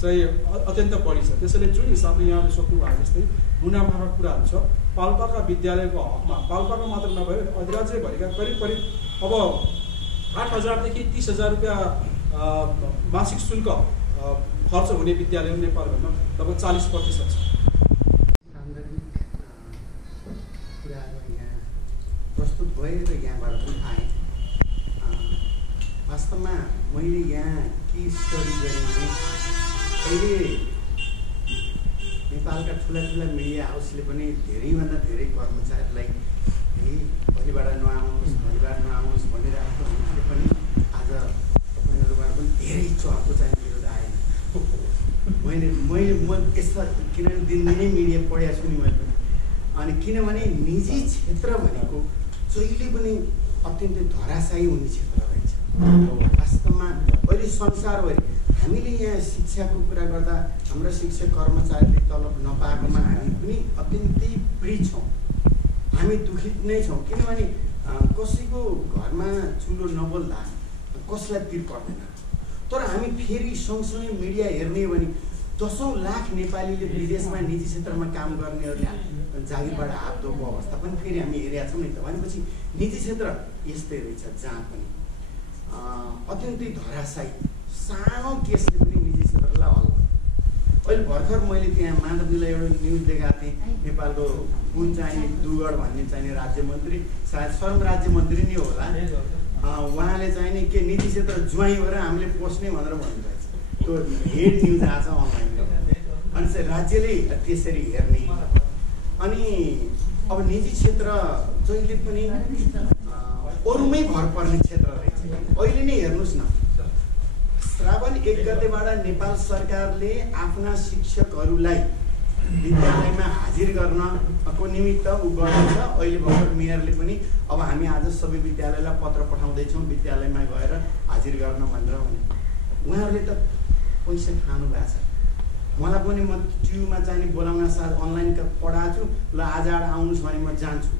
चाहिँ अत्यन्त बढी छ। त्यसैले जुन हिसाबले यहाँले सोध्नु भएको जस्तै मुनाफाका कुराहरू छ पाल्पाका विद्यालयको हकमा, पाल्पाको मात्र नभएर अधिराज्यभरिका करिब अब 8,000 देखि 30,000 रुपियाँ मासिक शुल्क खर्च हुने विद्यालय नेपालभरमा लगभग 40% छ। प्रस्तुत भए र यहाँबाट पनि आएँ। वास्तवमा मैले यहाँ के स्टडी गरेँ भने अहिले नेपालका ठुला मिडिया हाउसले पनि धेरैभन्दा धेरै कर्मचारीलाई भोलिबाट नआउनुहोस् भनिरहेको हुनाले पनि आज तपाईँहरूबाट पनि धेरै चर्को चाहिँ विरोध आएन। म यस्ता किनभने दिनदिनै मिडिया पढेको छु नि मैले पनि, अनि किनभने निजी क्षेत्र भनेको जहिले पनि अत्यन्तै धराशायी हुने क्षेत्र रहेछ। वास्तवमा अहिले संसारभरि हामीले यहाँ शिक्षाको कुरा गर्दा हाम्रा शिक्षक कर्मचारीले तलब नपाएकोमा हामी पनि अत्यन्तै पीडित छौँ, हामी दुखित नै छौँ। किनभने कसैको घरमा चुलो नबोल्दा कसलाई पिर पर्दैन। तर हामी फेरि सँगसँगै मिडिया हेर्ने भने 10औं लाख नेपालीले विदेशमा निजी क्षेत्रमा काम गर्नेहरूले जागिरबाट हात धोको अवस्था पनि फेरि हामी हेरेका छौँ नि त। भनेपछि निजी क्षेत्र यस्तै रहेछ, जहाँ पनि अत्यन्तै धराशायी सानो केसले पनि निजी क्षेत्रलाई हल गर्छ। अहिले भर्खर मैले त्यहाँ माधवजीलाई एउटा न्युज देखाएको थिएँ, नेपालको कुन चाहिँ दुगड भन्ने चाहिँ राज्य मन्त्री, सायद श्रम राज्य मन्त्री नै होला, उहाँले चाहिँ नि के निजी क्षेत्र ज्वाइँ भएर हामीले पस्ने भनेर भन्नुभएको छ। त्यो हेड न्युज आएको छ अनलाइनमा। अनि चाहिँ राज्यले त्यसरी हेर्ने। अनि अब निजी क्षेत्र जहिले पनि अरूमै भर पर्ने क्षेत्र रहेछ। अहिले नै हेर्नुहोस् न, श्रावण 1 गतेबाट नेपाल सरकारले आफ्ना शिक्षकहरूलाई विद्यालयमा हाजिर गर्नको निमित्त गर्दैछ। अहिले भर्खर मेयरले पनि अब हामी आज सबै विद्यालयलाई पत्र पठाउँदैछौँ विद्यालयमा गएर हाजिर गर्न भनेर भने। उहाँहरूले त पैसा खानु भएको छ। मलाई पनि म ट्युमा चाहिँ बोलाउन साथ अनलाइन पढाएको छु, ल आज आउनुहोस् भने म जान्छु।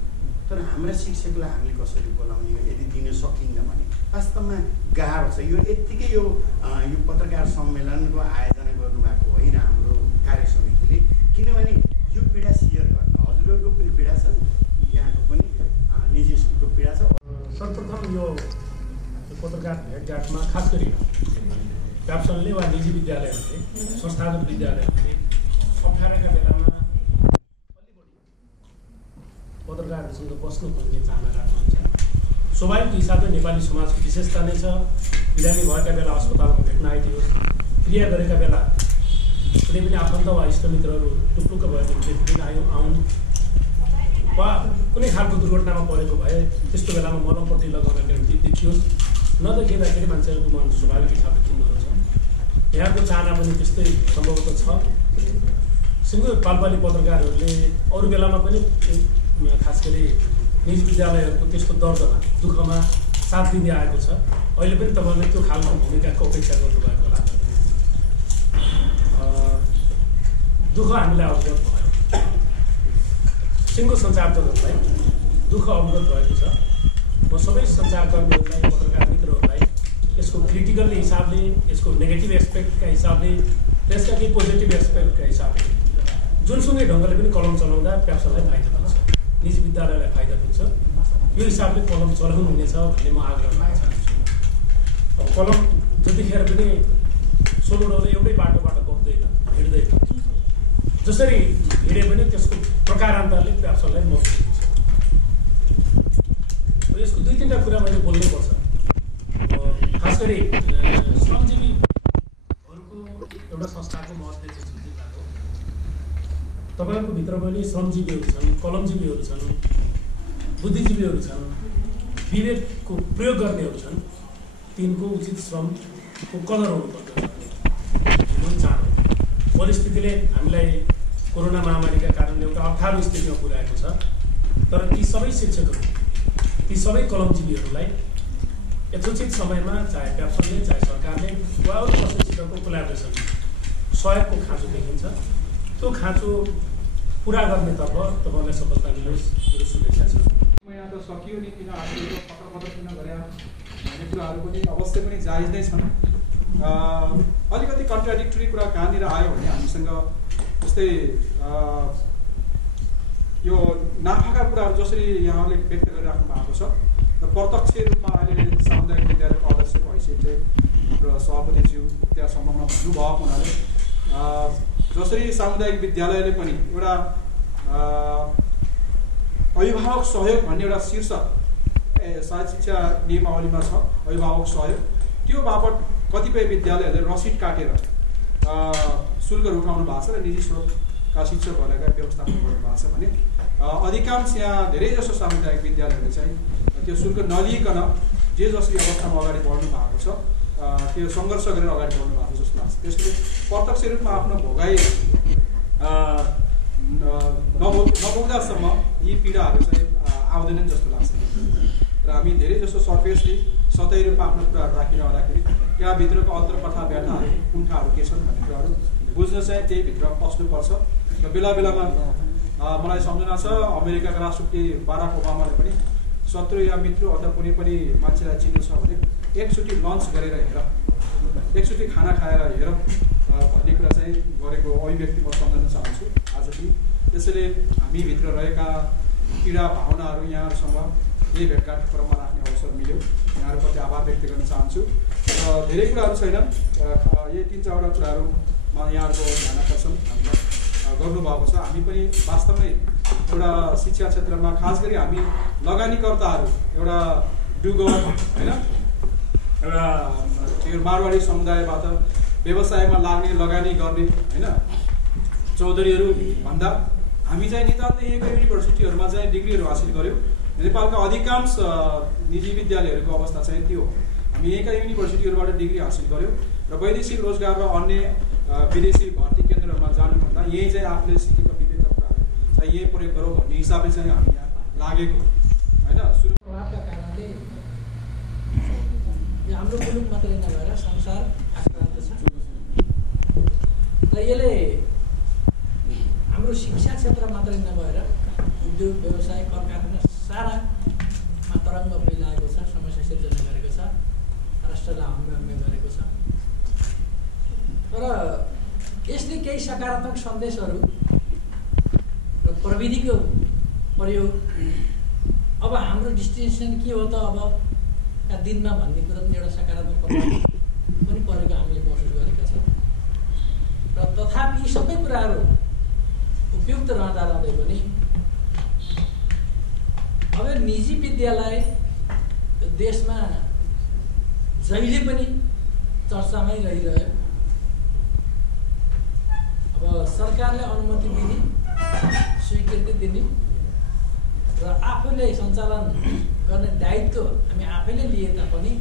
तर हाम्रा शिक्षकलाई हामीले कसरी बोलाउने यदि दिन सकिन्न भने वास्तवमा गाह्रो छ। यो यत्तिकै यो पत्रकार सम्मेलनको आयोजना गर्नुभएको होइन हाम्रो कार्य समितिले, किनभने यो पीडा सेयर गर्न हजुरहरूको पनि पीडा छ, यहाँको पनि निजी स्कुलको पीडा छ। सर्वप्रथम यो पत्रकार भेटघाटमा खास गरी प्याप्सनले वा निजी विद्यालयहरूले संस्थागत विद्यालयहरूले अप्ठ्याराका बेलामा अलि बढी पत्रकारहरूसँग बस्नु खोज्ने चाहना राख्नुहुन्छ। स्वाभाविक हिसाबले नेपाली समाजको विशेषता नै छ। बिरामी भएका बेला अस्पतालमा भेट्न आइदियो, क्रिया गरेका बेला कुनै पनि आफन्त वा इष्टमित्रहरू टुक्टुक्क भएको भेट्न आउन्, वा कुनै खालको दुर्घटनामा परेको भए त्यस्तो बेलामा मलमपट्टि लगाउनका निम्ति देखियोस्। नदेखिँदाखेरि मान्छेहरूको मन स्वाभाविक हिसाबले किन्नुहुन्छ। यहाँको चाहना पनि त्यस्तै सम्भवतः छ। सिङ्गो पालपाली पत्रकारहरूले अरू बेलामा पनि खास गरी निजी विद्यालयहरूको त्यस्तो दर्दमा दुःखमा साथ दिँदै आएको छ। अहिले पनि तपाईँले त्यो खालको भूमिकाको अपेक्षा गर्नुभएको होला। दुःख हामीलाई अवगत भयो, सिङ्गो सञ्चारकर्मीहरूलाई दुःख अवगत भएको छ। म सबै सञ्चारकर्मीहरूलाई, पत्रकार मित्रहरूलाई यसको क्रिटिकल हिसाबले, यसको नेगेटिभ एस्पेक्टका हिसाबले, त्यसका केही पोजिटिभ एस्पेक्टका हिसाबले जुनसुकै ढङ्गले पनि कलम चलाउँदा प्याप्सनलाई फाइदा पुग्छ, निजी विद्यालयलाई फाइदा पुग्छ। यो हिसाबले कलम चलाउनु हुनेछ भन्ने म आग्रह गर्न चाहन्छु। अब कलम जतिखेर पनि सोलोडोले एउटै बाटोबाट बग्दैन, हिँड्दैन। जसरी हिँडे पनि त्यसको प्रकारान्तरले प्याप्सनलाई मद्दत दिन्छ। यसको 2-3टा कुरा मैले बोल्नुपर्छ। खास गरी श्रमजीवीहरूको एउटा संस्थाको म अध्यक्ष छु जिल्लाको। तपाईँहरूको भित्र पनि श्रमजीवीहरू छन्, कलमजीवीहरू छन्, बुद्धिजीवीहरू छन्, विवेकको प्रयोग गर्नेहरू छन्। तिनको उचित श्रमको कदर हुनुपर्छ भन्ने चाहन्छु। परिस्थितिले हामीलाई कोरोना महामारीका कारण एउटा अप्ठ्यारो स्थितिमा पुर्याएको छ। तर ती सबै शिक्षकहरू, ती सबै कलमजीवीहरूलाई यथोचित समयमा चाहे प्याप्सनले, चाहे सरकारले वा अरू कसैसितको कोलाबोरेसन सहयोगको खाँचो देखिन्छ। त्यो खाँचो पुरा गर्नेतर्फ तपाईँलाई सफलता मिलोस्, मेरो शुभेच्छा छ। महिना त सकियो नि, किन आफूले पत्र किन गरे भन्ने कुराहरू पनि अवश्य पनि जायज नै छन्। अलिकति कन्ट्राडिक्टरी कुरा कहाँनिर आयो भने हामीसँग जस्तै यो नाफाका कुराहरू जसरी यहाँले व्यक्त गरिराख्नु भएको छ र प्रत्यक्ष रूपमा अहिले सामुदायिक विद्यालयको अध्यक्षको हैसियतले हाम्रो सभापतिज्यू त्यहाँसम्ममा भन्नुभएको हुनाले जसरी सामुदायिक विद्यालयले पनि एउटा अभिभावक सहयोग भन्ने एउटा शीर्षक सायद शिक्षा नियमावलीमा छ, अभिभावक सहयोग, त्यो बापत कतिपय विद्यालयहरूले रसिद काटेर शुल्कहरू उठाउनु भएको छ र निजी स्रोतका शिक्षकहरूलाई व्यवस्थापन गर्नु भएको छ भने अधिकांश यहाँ धेरैजसो सामुदायिक विद्यालयहरूले चाहिँ त्यो शुल्क नलिइकन जे जसरी अवस्थामा अगाडि बढ्नु भएको छ त्यो सङ्घर्ष गरेर अगाडि बढ्नु भएको जस्तो लाग्छ। त्यसले प्रत्यक्ष रूपमा आफ्नो भोगाइ नपुग्दासम्म यी पीडाहरू चाहिँ आउँदैनन् जस्तो लाग्छ र हामी धेरैजसो सर्फेसली सतही रूपमा आफ्नो कुराहरू राखिरहँदाखेरि त्यहाँभित्रको अन्तर्कथा व्याठाहरू कुण्ठाहरू के छन् भन्ने कुराहरू बुझ्न चाहिँ त्यही भित्र पस्नुपर्छ। र बेला बेलामा मलाई सम्झना छ अमेरिकाका राष्ट्रपति बाराक ओबामाले पनि शत्रु या मित्र अथवा कुनै पनि मान्छेलाई चिन्नु छ भने एकचोटि लन्च गरेर हेर, एकचोटि खाना खाएर हेर, भन्ने कुरा चाहिँ गरेको अभिव्यक्ति म सम्झन चाहन्छु आज पनि। त्यसैले हामीभित्र रहेका पीडा भावनाहरू यहाँहरूसँग यही भेटघाट क्रममा राख्ने अवसर मिल्यो। यहाँहरूप्रति आभार व्यक्त गर्न चाहन्छु। र धेरै कुराहरू छैनन्, यही 3-4वटा कुराहरूमा यहाँहरूको ध्यान आकर्षण हामीलाई गर्नुभएको छ। हामी पनि वास्तवमै एउटा शिक्षा क्षेत्रमा खास गरी हामी लगानीकर्ताहरू एउटा डुगो होइन एउटा मारवाडी समुदायबाट व्यवसायमा लाग्ने लगानी गर्ने होइन चौधरीहरू भन्दा हामी चाहिँ नितान्त यहीँको युनिभर्सिटीहरूमा चाहिँ डिग्रीहरू हासिल गऱ्यौँ। नेपालका अधिकांश निजी विद्यालयहरूको अवस्था चाहिँ त्यो हो। हामी यहीँका युनिभर्सिटीहरूबाट डिग्री हासिल गऱ्यौँ र वैदेशिक रोजगार र अन्य विदेशी भर्ती केन्द्रहरूमा जानुभन्दा यहीँ चाहिँ आफूले सिकेका विवेकका कुराहरू चाहिँ यही प्रयोग गरौँ भन्ने हिसाबले चाहिँ हामी यहाँ लागेको होइन। प्रभावका कारणले यो हाम्रो मुलुक मात्रै नभएर संसार आक्रान्त छ र यसले हाम्रो शिक्षा क्षेत्र मात्रै नभएर उद्योग व्यवसाय कल कारखाना सारामा तरङ्ग फैलाएको छ, समस्या सिर्जना गरेको छ, राष्ट्रलाई हम्मे गरेको छ। तर यसले केही सकारात्मक सन्देशहरू र प्रविधिको प्रयोग अब हाम्रो डेस्टिनेसन के हो त अबका दिनमा भन्ने कुरा पनि एउटा सकारात्मक प्रभाव पनि परेको हामीले महसुस गरेका छौँ। र तथापि यी सबै कुराहरू उपयुक्त रहँदा पनि अब निजी विद्यालय देशमा जहिले पनि चर्चामै रहिरह्यो। अब सरकारले अनुमति दिने, स्वीकृति दिने र आफूले सञ्चालन गर्ने दायित्व हामी आफैले लिए तापनि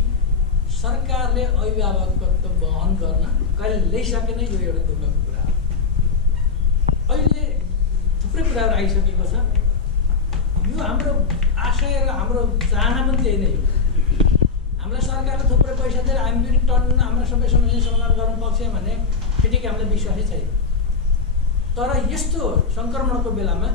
सरकारले अभिभावकत्व वहन गर्न कहिले ल्याइसकेन। यो एउटा दुःखको कुरा हो। अहिले थुप्रै कुराहरू आइसकेको छ। यो हाम्रो आशय र हाम्रो चाहना पनि त्यही नै हो। हामीलाई सरकारले थुप्रै पैसा दिएर हामी पनि टन्न हाम्रो सबै समस्या समाधान गर्नु सक्छ भने ठिकै हामीलाई विश्वासै छैन। तर यस्तो सङ्क्रमणको बेलामा